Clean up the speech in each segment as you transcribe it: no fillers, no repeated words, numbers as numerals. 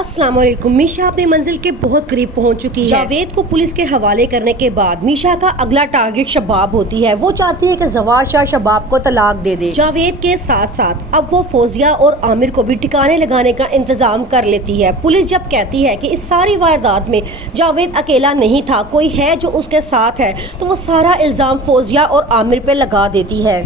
अस्सलाम वालेकुम। मीशा अपनी मंजिल के बहुत करीब पहुंच चुकी है। जावेद को पुलिस के हवाले करने के बाद मीशा का अगला टारगेट शबाब होती है। वो चाहती है कि जवार शाह शबाब को तलाक दे दे। जावेद के साथ साथ अब वो फौजिया और आमिर को भी ठिकाने लगाने का इंतजाम कर लेती है। पुलिस जब कहती है कि इस सारी वारदात में जावेद अकेला नहीं था, कोई है जो उसके साथ है, तो वो सारा इल्ज़ाम फौजिया और आमिर पे लगा देती है।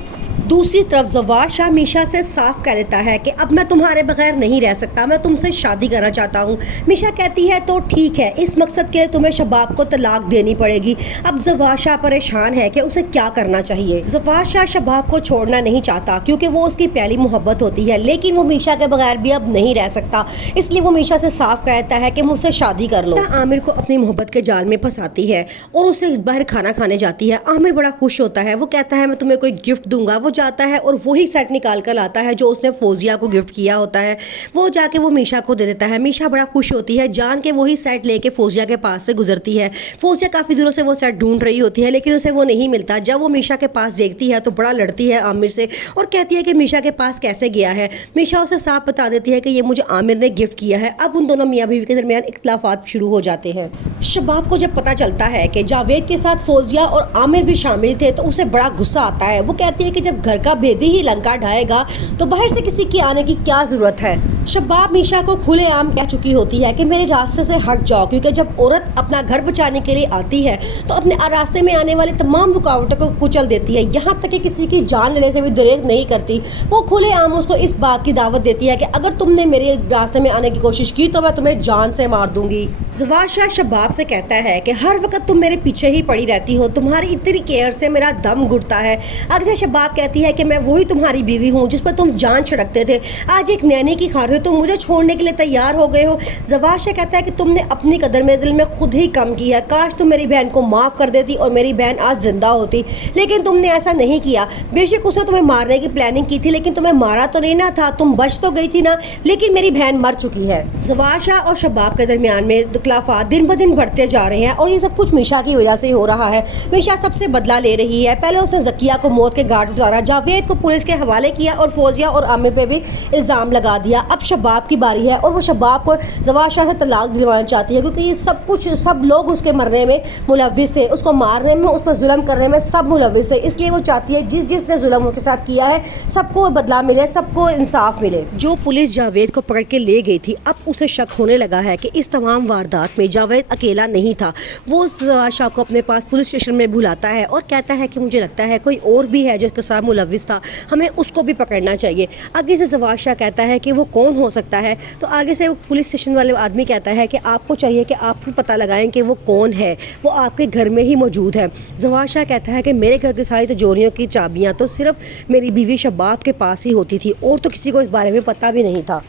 दूसरी तरफ जवार शाह मीशा से साफ कह देता है कि अब मैं तुम्हारे बगैर नहीं रह सकता, मैं तुमसे शादी करना चाहता हूँ। मीशा कहती है तो ठीक है, इस मकसद के लिए तुम्हें शबाब को तलाक देनी पड़ेगी। अब जवार शाह परेशान है कि उसे क्या करना चाहिए। जवार शाह शबाब को छोड़ना नहीं चाहता क्योंकि वो उसकी पहली मोहब्बत होती है, लेकिन वो मीशा के बगैर भी अब नहीं रह सकता, इसलिए वो मीशा से साफ कहता है कि मुझसे शादी कर लो। आमिर को अपनी मोहब्बत के जाल में फंसाती है और उसे बाहर खाना खाने जाती है। आमिर बड़ा खुश होता है, वो कहता है मैं तुम्हें कोई गिफ्ट दूंगा। वो जाता है और वही सेट निकाल कर लाता है जो उसने फौजिया को गिफ्ट किया होता है। वो जाके वो मीशा को दे देता है। मीशा बड़ा खुश होती है, जान के वही सेट लेके फौजिया के पास से गुजरती है। फौजिया काफ़ी दिनों से वो सेट ढूंढ रही होती है, लेकिन उसे वो नहीं मिलता। जब वो मीशा के पास देखती है तो बड़ा लड़ती है आमिर से और कहती है कि मीशा के पास कैसे गया है। मीशा उसे साफ बता देती है कि ये मुझे आमिर ने गिफ्ट किया है। अब उन दोनों मियाँ बीवी के दरमियान इख्तिलाफात शुरू हो जाते हैं। शबाब को जब पता चलता है कि जावेद के साथ फौजिया और आमिर भी शामिल थे तो उसे बड़ा गुस्सा आता है। वो कहती है कि जब घर का भेदी ही लंका ढाएगा तो बाहर से किसी के आने की क्या जरूरत है। शबाब मीशा को खुलेआम कह चुकी होती है कि मेरे रास्ते से हट जाओ, क्योंकि जब औरत अपना घर बचाने के लिए आती है तो अपने रास्ते में आने वाले तमाम रुकावटों को कुचल देती है, यहाँ तक कि किसी की जान लेने से भी दरेक नहीं करती। वो खुलेआम उसको इस बात की दावत देती है कि अगर तुमने मेरे रास्ते में आने की कोशिश की तो मैं तुम्हें जान से मार दूंगी। जवार शाह शबाब से कहता है कि हर वक्त तुम मेरे पीछे ही पड़ी रहती हो, तुम्हारी इतनी केयर से मेरा दम घुटता है। अक्सर शबाब कहती है कि मैं वही तुम्हारी बीवी हूँ जिस पर तुम जान छिड़कते थे, आज एक नैनी की खातिर तुम मुझे छोड़ने के लिए तैयार हो गए हो। जवार शाह कहता है कि तुमने अपनी कदर मेरे दिल में खुद ही कम की है, काश तुम मेरी बहन को माफ़ कर देती और मेरी बहन आज जिंदा होती, लेकिन तुमने ऐसा नहीं किया। बेशक उसने तुम्हें मारने की प्लानिंग की थी, लेकिन तुम्हें मारा तो नहीं ना था, तुम बच तो गई थी ना, लेकिन मेरी बहन मर चुकी है। जवार शाह और शबाब के दरमियान में इख्तिलाफात दिन ब दिन बढ़ते जा रहे हैं और ये सब कुछ मीशा की वजह से हो रहा है। मीशा सबसे बदला ले रही है। पहले उसने जकिया को मौत के घाट उतारा, जावेद को पुलिस के हवाले किया और फौजिया और आमिर पे भी इल्ज़ाम लगा दिया। अब शबाब की बारी है और वो शबाब को जवार शाह से तलाक दिलवाना चाहती है, क्योंकि ये सब लोग उसके मरने में मुलव्विस थे, उसको मारने में, उस पर जुल्म करने में सब मुलव्विस थे। इसलिए वो चाहती है जिसने जुल्म उसके साथ किया है सबको बदला मिले, सबको इंसाफ मिले। जो पुलिस जावेद को पकड़ के ले गई थी, अब उसे शक होने लगा है कि इस तमाम वारदात में जावेद अकेला नहीं था। वो जवार शाह को अपने पास पुलिस स्टेशन में बुलाता है और कहता है कि मुझे लगता है कोई और भी है जो इसके साथ मुलव्विस था, हमें उसको भी पकड़ना चाहिए। आगे से जवार शाह कहता है कि वो कौन हो सकता है, तो आगे से वो पुलिस स्टेशन वाले आदमी कहता है कि आपको चाहिए कि आप पता लगाएं कि वो कौन है, वो आपके घर में ही मौजूद है। जवार शाह कहता है कि मेरे घर की सारी तिजोरियों की चाबियाँ तो सिर्फ मेरी बीवी शबाब के पास ही होती थी और तो किसी को इस बारे में पता भी नहीं था।